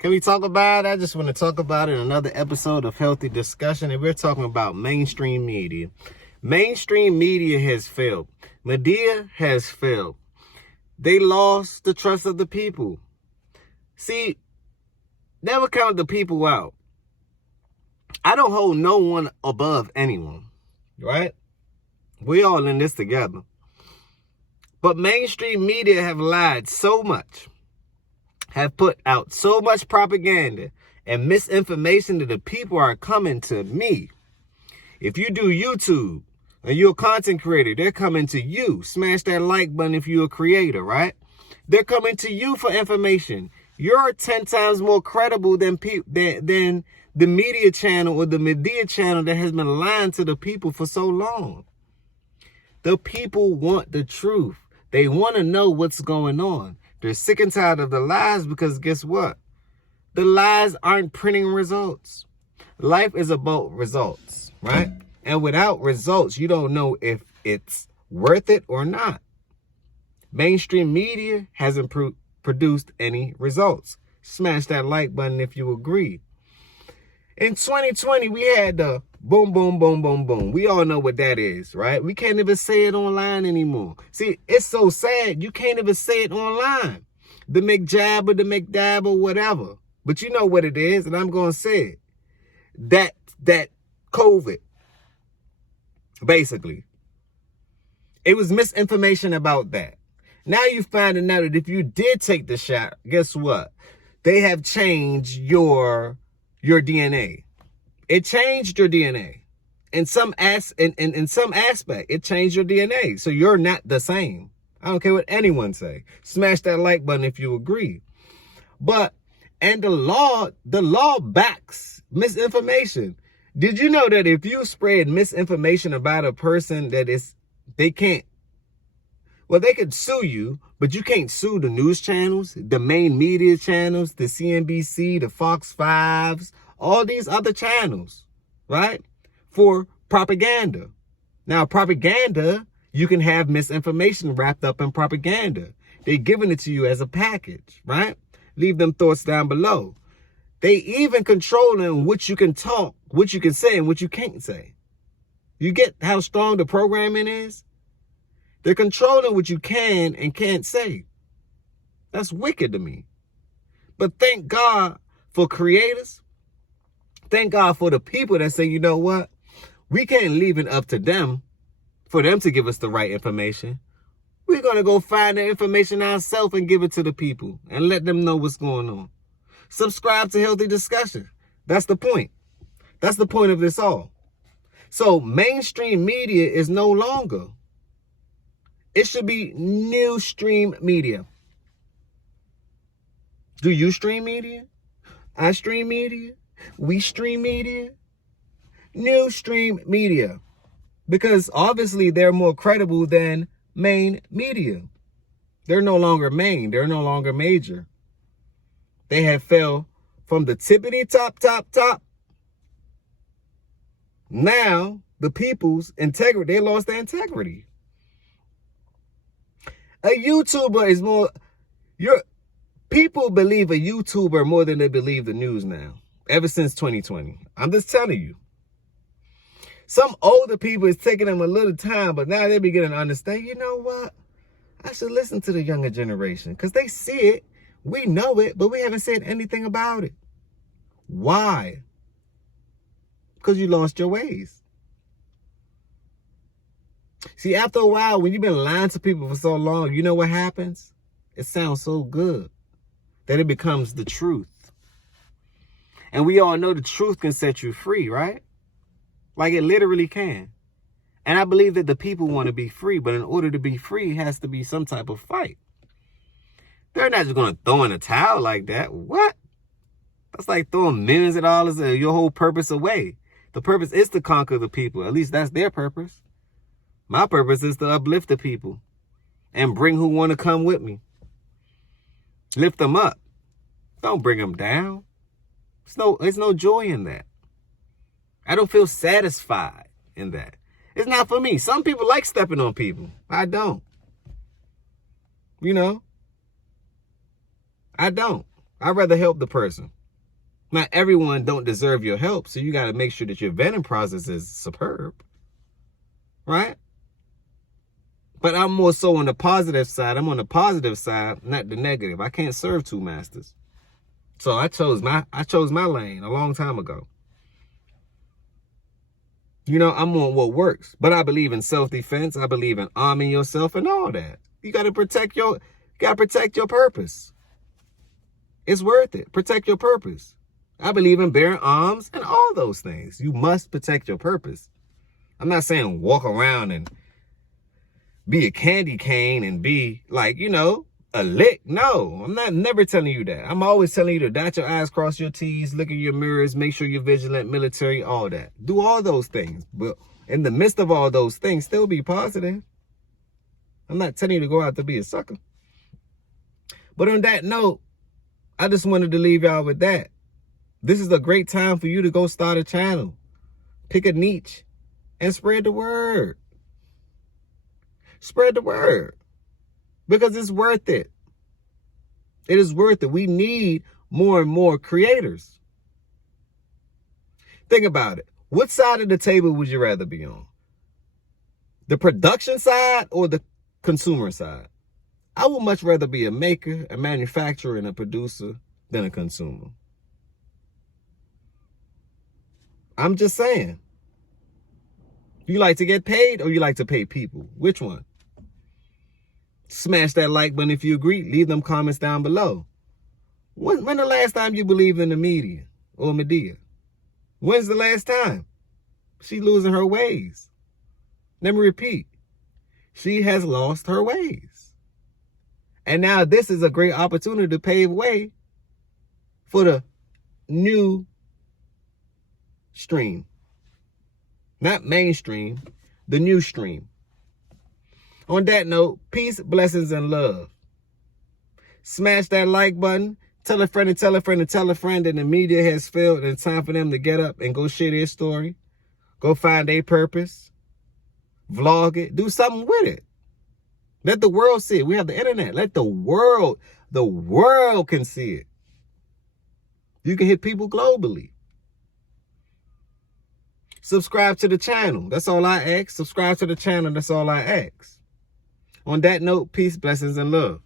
Can we talk about it? I just want to talk about it in another episode of Healthy Discussion, and we're talking about mainstream media. Mainstream media has failed. Media has failed. They lost the trust of the people. See, never count the people out. I don't hold no one above anyone, right? We all in this together. But mainstream media have lied so much, have put out so much propaganda and misinformation that the people are coming to me. If you do YouTube and you're a content creator, they're coming to you. Smash that like button if you're a creator, right? They're coming to you for information. You're 10 times more credible than the media channel or the media channel that has been lying to the people for so long. The people want the truth. They want to know what's going on. They're sick and tired of the lies because guess what? The lies aren't printing results. Life is about results, right? And without results, you don't know if it's worth it or not. Mainstream media hasn't produced any results. Smash that like button if you agree. In 2020, we had the boom, boom, boom, boom, boom. We all know what that is, right? We can't even say it online anymore. See, it's so sad. You can't even say it online. The McJab or the McDab or whatever. But you know what it is, and I'm going to say it. That COVID, basically. It was misinformation about that. Now you finding out that if you did take the shot, guess what? They have changed your DNA. It changed your DNA. In some aspect, it changed your DNA. So you're not the same. I don't care what anyone say. Smash that like button if you agree. And the law backs misinformation. Did you know that if you spread misinformation about a person they could sue you, but you can't sue the news channels, the main media channels, the CNBC, the Fox 5s, all these other channels, right? For propaganda. Now, propaganda, you can have misinformation wrapped up in propaganda. They're giving it to you as a package, right? Leave them thoughts down below. They even controlling what you can talk, what you can say, and what you can't say. You get how strong the programming is? They're controlling what you can and can't say. That's wicked to me. But thank God for creators. Thank God for the people that say, you know what? We can't leave it up to them for them to give us the right information. We're going to go find the information ourselves and give it to the people and let them know what's going on. Subscribe to Healthy Discussion. That's the point. That's the point of this all. So mainstream media is no longer. It should be new stream media. Do you stream media? I stream media. We stream media. New stream media. Because obviously they're more credible than main media. They're no longer main. They're no longer major. They have fell from the tippity top. Now the people's integrity, they lost their integrity. A YouTuber is more, people believe a YouTuber more than they believe the news now, ever since 2020. I'm just telling you. Some older people, it's taking them a little time, but now they're beginning to understand, you know what? I should listen to the younger generation because they see it, we know it, but we haven't said anything about it. Why? Because you lost your ways. See, after a while, when you've been lying to people for so long, you know what happens? It sounds so good that it becomes the truth. And we all know the truth can set you free, right? Like it literally can. And I believe that the people want to be free, but in order to be free, it has to be some type of fight. They're not just going to throw in a towel like that. What? That's like throwing millions of dollars of your whole purpose away. The purpose is to conquer the people. At least that's their purpose. My purpose is to uplift the people and bring who want to come with me. Lift them up. Don't bring them down. There's no joy in that. I don't feel satisfied in that. It's not for me. Some people like stepping on people. I don't. You know? I don't. I'd rather help the person. Not everyone don't deserve your help, so you got to make sure that your vetting process is superb, right? But I'm more so on the positive side. I'm on the positive side, not the negative. I can't serve two masters. So I chose my lane a long time ago. You know, I'm on what works. But I believe in self-defense. I believe in arming yourself and all that. You got to protect your purpose. It's worth it. Protect your purpose. I believe in bearing arms and all those things. You must protect your purpose. I'm not saying walk around and be a candy cane and be like, you know, a lick. No, I'm never telling you that. I'm always telling you to dot your I's, cross your T's, look in your mirrors, make sure you're vigilant, military, all that. Do all those things. But in the midst of all those things, still be positive. I'm not telling you to go out to be a sucker. But on that note, I just wanted to leave y'all with that. This is a great time for you to go start a channel. Pick a niche and spread the word. Spread the word. Because it's worth it. It is worth it. We need more and more creators. Think about it. What side of the table would you rather be on? The production side or the consumer side? I would much rather be a maker, a manufacturer, and a producer than a consumer. I'm just saying. You like to get paid or you like to pay people? Which one? Smash that like button if you agree. Leave them comments down below. When the last time you believed in the media or Medea? When's the last time? She's losing her ways. Let me repeat. She has lost her ways. And now this is a great opportunity to pave way for the new stream. Not mainstream, the new stream. On that note, peace, blessings, and love. Smash that like button. Tell a friend and tell a friend and tell a friend that the media has failed and it's time for them to get up and go share their story. Go find their purpose. Vlog it. Do something with it. Let the world see it. We have the internet. Let the world can see it. You can hit people globally. Subscribe to the channel. That's all I ask. Subscribe to the channel. That's all I ask. On that note, peace, blessings, and love.